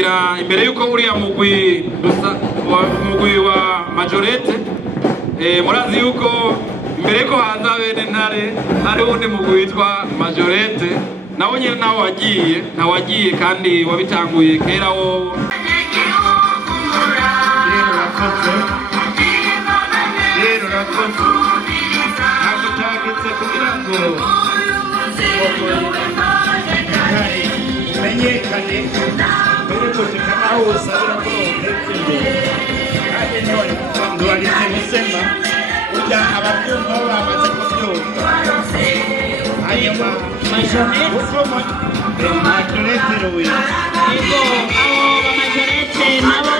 nagira imbere yuko uriya mugwi wa Majorette murazi yuko imbere ko haza bene ntare hari undi mugwi witwa Majorette nawe nyine nawagiye kandi wabitanguye kera wowe menyekane mbere kushika naho usabira ko utetse imbere kandi none ndwarize musema ujya ababyumva bamaze kubyumva hanyuma Majorette ruwe ego abo bamajorette nabo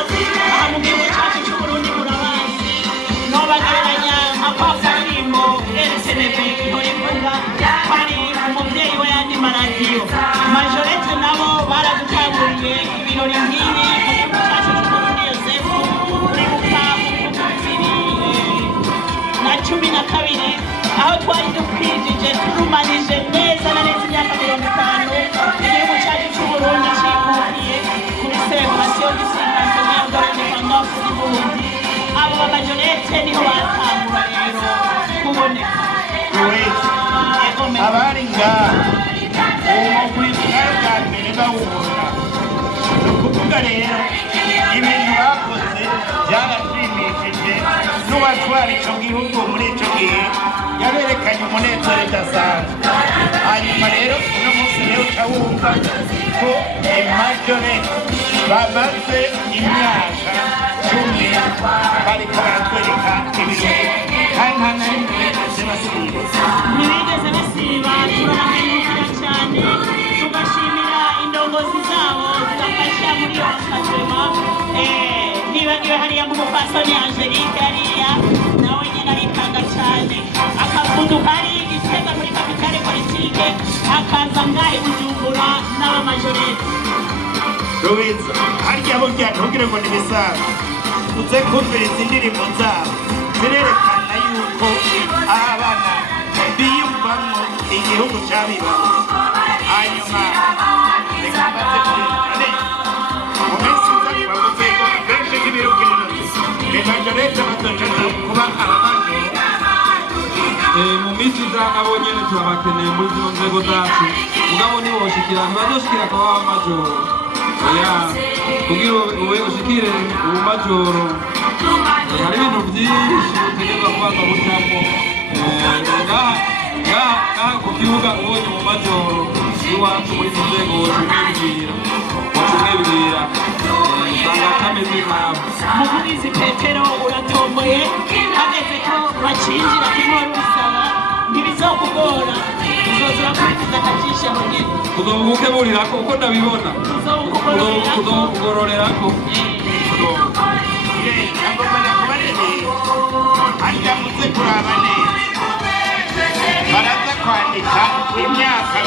mu gihugu cyacu cy'Uburundi murabazi no bagereranya akwafarimbo RCNB ihora ivuga kwari umubyeyi we yandi maradiyo Majorette nabo baradutanguriye ibirori nk'ibi mu gihugu cyacu cy'Uburundi Yosefu uribuka na 12 aho twari dukwijije turumanije neza na neza imyaka 50 igihugu cyacu cy'Uburundi cyikukiye kuri celebration d'indépendance du Burundi abo bamajorette niho batangura rero kuboneka abari ngaha umugwi bwa mbere bawubona ni ukuvuga rero ibintu bakoze byarashimishije n'uwatwara icyo gihugu muri icyo gihe yaberekanye umunezero udasanzwe hanyuma rero uno munsi rero ukawumva ko Majorette bamaze imyaka 10 bariko baratwereka ibirori kandi nta na rimwe bigeze basiba ntibigeze basiba turabahemukira cyane tugashimira indongozi zabo zibafasha muri iyo kasema ntibagiwe hariya nk'umupfasoni Angelique hariya nawe nyine aritanga cyane akavundo kari Gitega muri kapitale politike akaza ngahe Bujumbura n'abamajorette Rubiza harya burya ntugire ngo nibisaza uze kumviriza indirimbo zabo zirerekana yuko abana biyumvamo igihugu cyabibaza hanyuma reka mbaze kuri mu minsi iza bavuze ko benshi nk'ibirukiriro Majorette batocaza kuba abamajoro mu minsi iza nabo nyene turabakeneye muri zino nzego zacu mugabo niboshikira ntibazoshikira kuba abamajoro kugira uwe ushikire ubumajoro hari ibintu byinshi utegerezwa kubanza gucamo ngaha ku kibuga ubonye umumajoro iwacu muri izi nzego wacumwibwira usanga atameze nkabo umuvugizi Petero uratomboye hageze ko bacinjira kimwe rusaba ntibizokugora uzozura kurikiza akajisho nyine uzobukeburirako uko ndabibona uzobugororerako agomba kuba rero harya muze kuraba neza baraza kwandika imyaka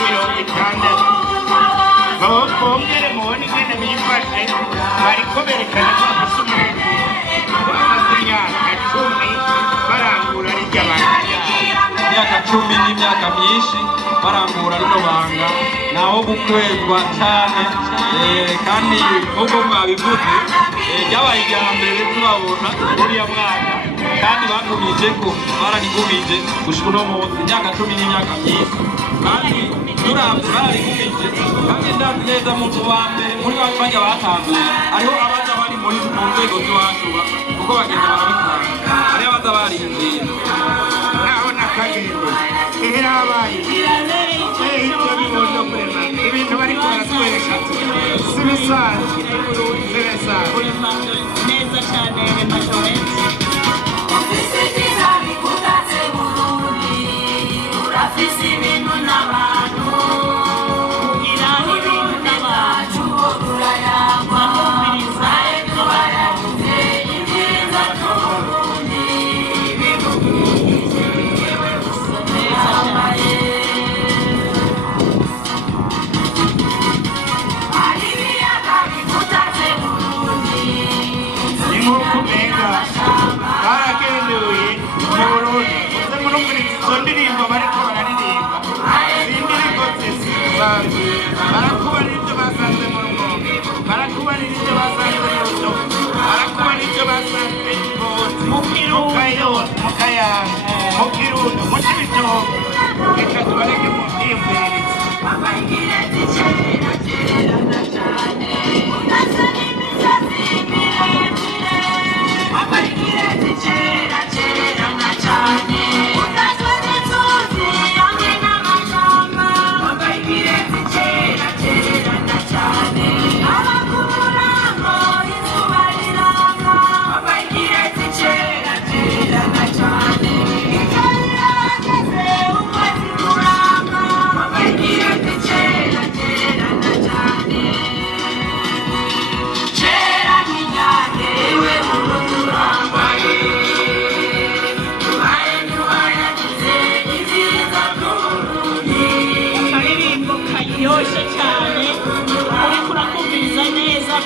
60 bongere mubone ingene bifashe bariko berekana ko bafise umuntu bamaze imyaka 10 barangura rirya banga imyaka 10 n'imyaka myinshi barangura rino banga naho gukwezwa cyane kandi ubwo mwabivuze ryabaye irya mbere tubabona uriya mwaka kandi bagumije ko bararigumije gushika uno munsi imyaka 10 n'imyaka myinshi kandi turavye bararigumije kandi ndazi neza mu wa mbere muri bajya batanguye ariho abaza bari muri mu nzego z'iwacu kuko bagenda barabitanga ariho abaza barinziye naho nakagendo iherabaye ibyo bibondo kurema ibintu bari kubaratwereka si bisanzwe neza cyane Majorette urafise ibintu n'abantu kugira ibintu n'abantu urayagwa kumviriza ibyo baravuze ibyiza by'Uburundi bimubwirije yewe neza cyane hari ibiyaga bimutatse Burundi ni nk'uko umenga baragendewe mu Burundi uze murumviriza izo ndirimbo bariko bararirimba indirimbo zisisanzwe barakubarira ibyo basanze mu rumonge barakubarira mu kayanza mu kirundo mu kibitoke reka tubareke mu bwiyumvirize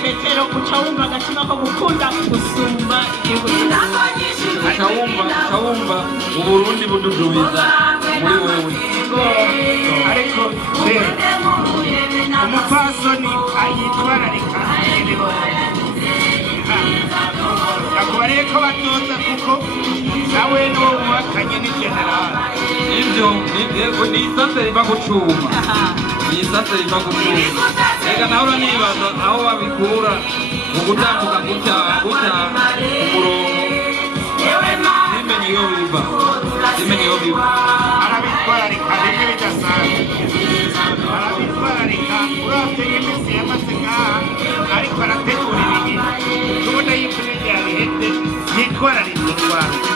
petero uca wumva agatima ko gukunda gusumba igihugu uca wumva uburundi bududubiza muri wewe ariko umupfasoni ayitwararika nakubariye ko batoza kuko nawe n'uwo muhakanye ni generali ibyo ni isase riva gucuma ni isase riva gucuma reka nawe uranibaza aho babikura mu gutambuka gutya ku murongo ntimenye iyo biva arabitwararika rimwe bidasanzwe arabitwararika uravye nk'iminsi yamaze ngaha ariko arategura ibintu tubona yuko n'iryariheze yitwararitse u Rwanda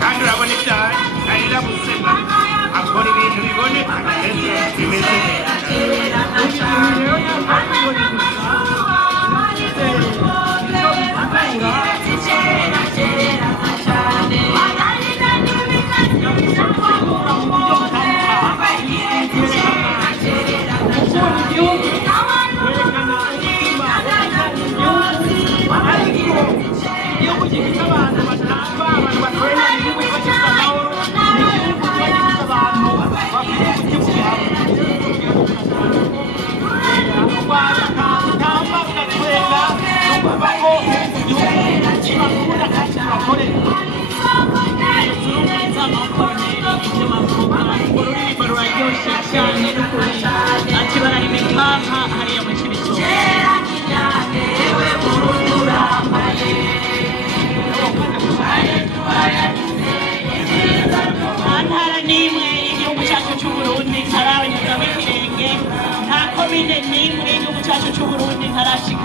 kandi urabona ibyaha arira busema akora ibintu biboneka bimeze neza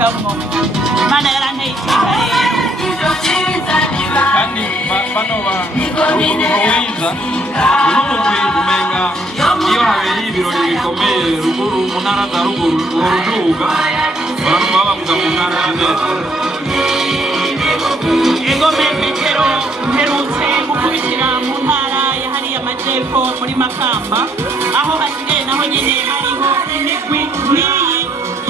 Imana yaranteye iteka rero kandi bano bawiza n'umugwi umenga iyo habereye ibirori bikomeye ruguru mu ntara za ruguru urujuga abantu baba bavuga mu ntara y'inezero egome petero mperutse gukubitira mu ntara yahariye amajyepfo muri Makamba aho hasigaye naho nyine hariho imigwi nk'iyi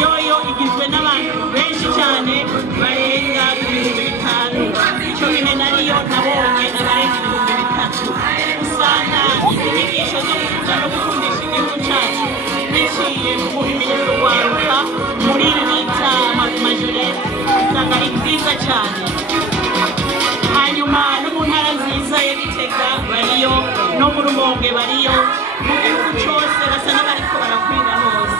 yoyo igizwe n'abantu benshi cyane barenga 5,000 icyo gihe nariyo nabonye abarenga 3,000 usanga izi nyigisho zo kuvuga no gukundisha igihugu cyacu biciye mu guhimiriza urwaruka muri ibi bita majorete usanga ari byiza cyane hanyuma no mu ntara nziza ya Gitega bariyo no mu Rumonge bariyo mu gihugu cyose basa n'abariko barakwira hose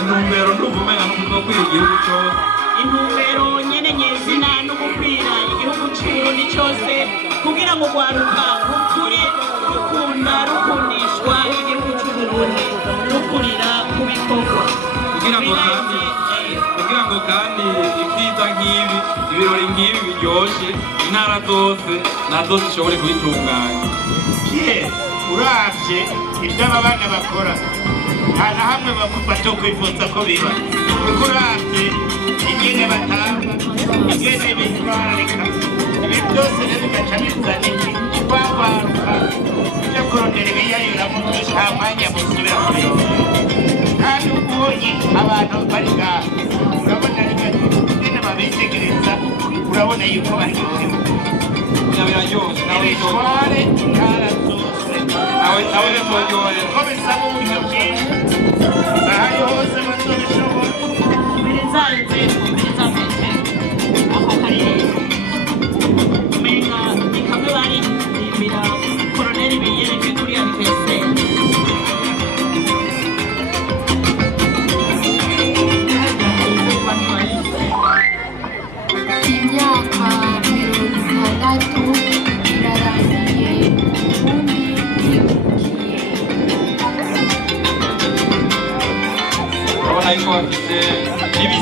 intumbero nduvumenya no kuva kwira igihugu cyose intumbero nyene nyezina no gukwira igihugu cy'Uburundi cyose kugira ngo rwaruka rukure rukunda rukundishwa igihugu cy'Uburundi rukurira ku bikorwa kugira ngo kandi ibyiza nk'ibi ibirori nk'ibi biryoshye intara zose nazo zishobore kubitunganya uravye ibyo aba bana bakora nta na hamwe batokwifuza ko biba kuko uravye ingene batanga ingene bitwararika ibi byose rero bigaca bizana ikwagwaruka byo kurondera ibiyayuramo nta mwanya musubira kubirondera kandi ubonye abantu bari ngaha urabona ingene babitegereza urabona yuko baryohewe biraryoshye ibitware intara zose nawe nturyohe ko bisaba uburyo bwiza aho hose bazobishobora mbere zayo nzego mbere za petero ako karirimbo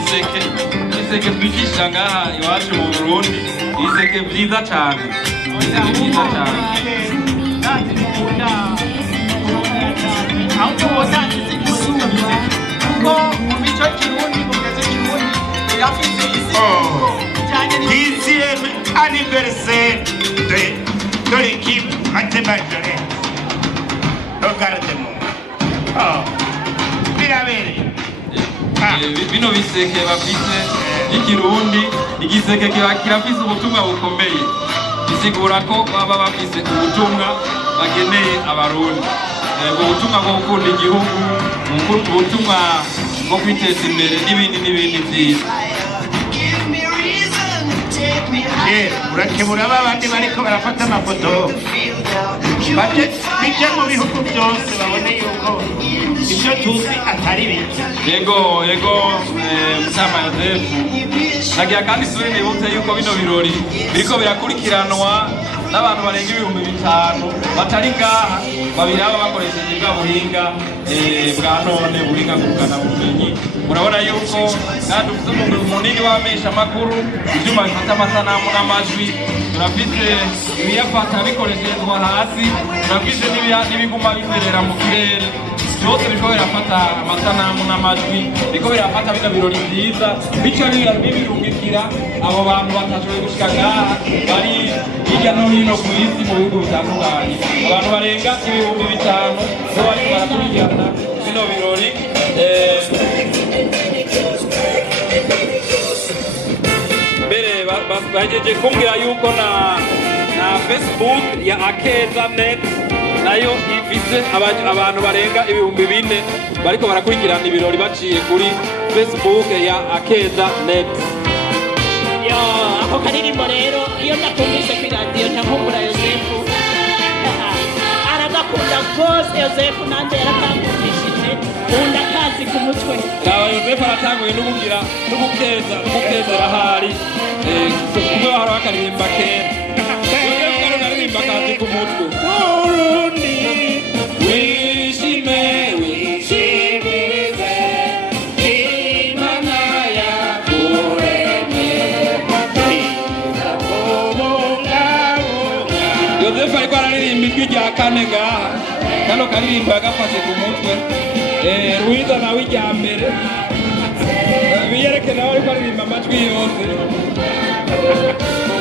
ibiseke twigisha ngaha iwacu mu Burundi, ibiseke vyiza cane, ibiseke vyiza cane. aho tubona izindi kuko mu mico kirundi mugeze kirundi irafite isiguro cyane dixième anniversaire de l'équipe mathématique. Regardez-moi. Oh, birabereye. Bino biseke bafise ikirundi, igiseke kiba kirafise ubutumwa bukomeye, bisigura ko baba bafise ubutumwa bageneye abarundi, ubwo butumwa bwo gukunda igihugu, ubutumwa bwo kwiteza imbere n'ibindi vyiza. Urakebura babandi bariko barafata amafoto bijya mu bihugu byose babone yuko ibyo tuzi atari bike. Yego Mutama Yozefu, nagira kandi isuri nibutse yuko bino birori biriko birakurikiranwa n'abantu barenga 5,000 batari ngaha, babiraba bakoresheje bwa buhinga bwa none, buhinga ngurukana bumenyi. Murabona yuko kandi ufite umugwi munini w'amesha makuru, ivyuma bifata amasanamu n'amajwi, turafite ibiyafata bikoreshejwe hasi, turafite n'ibiguma bimerera mu kirere, byose biriko birafata amasanamu n'amajwi, biriko birafata bino birori vyiza, bica bibirungikira abo bantu batashoboye gushika ngaha bari hirya no hino ku isi mu bihugu bitandukanye. Abantu barenga 5,000 bo bariko barakurikirana bino birori. Mbere bahejeje kumbwira yuko na Facebook ya Akeza Net nayo ifise abantu barenga 4,000 bariko barakurikirana ibirori baciye kuri Facebook ya Akeza Net. ako karirimbo rero iyo ndakumvise kuri radiyo nkakumbura Yozefu, aragakunda rwose Yozefu, nanjye yarakangurishije undi akazi ku mutwe. Raba Yozefu aratanguye n'ugukeza arahari, kumwe bahora bakaririmba kera. Yozefu aririmba akazi ku mutwe. Burundi wishime wishimirize Imana yakuremye. Yozefu ariko araririmba ijwi rya kane ngaha, kano karirimbo yagafashe ku mutwe. Ruhiza nawe ijya mbere biyereke nawe ariko aririmba amajwi yose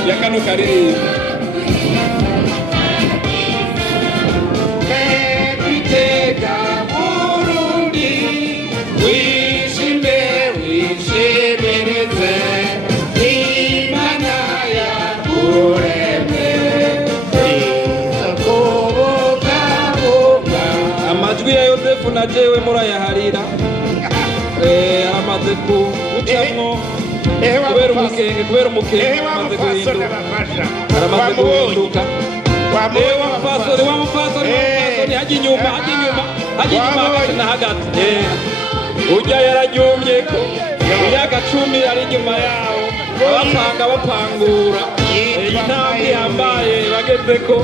ya kano karirimbo. Iteka Burundi wishime wishimireze Imana yakuremye. Amajwi ya Yozefu na jewe murayaharira, amaze gucamwo kubera umukenge amaze guhinduka, aramaze guhinduka. Wamupfasoni hajya inyuma hagati na hagati, ujya yararyumyeko imyaka 10 ari inyuma yawo, bapangura intambwe yambaye bagezeko.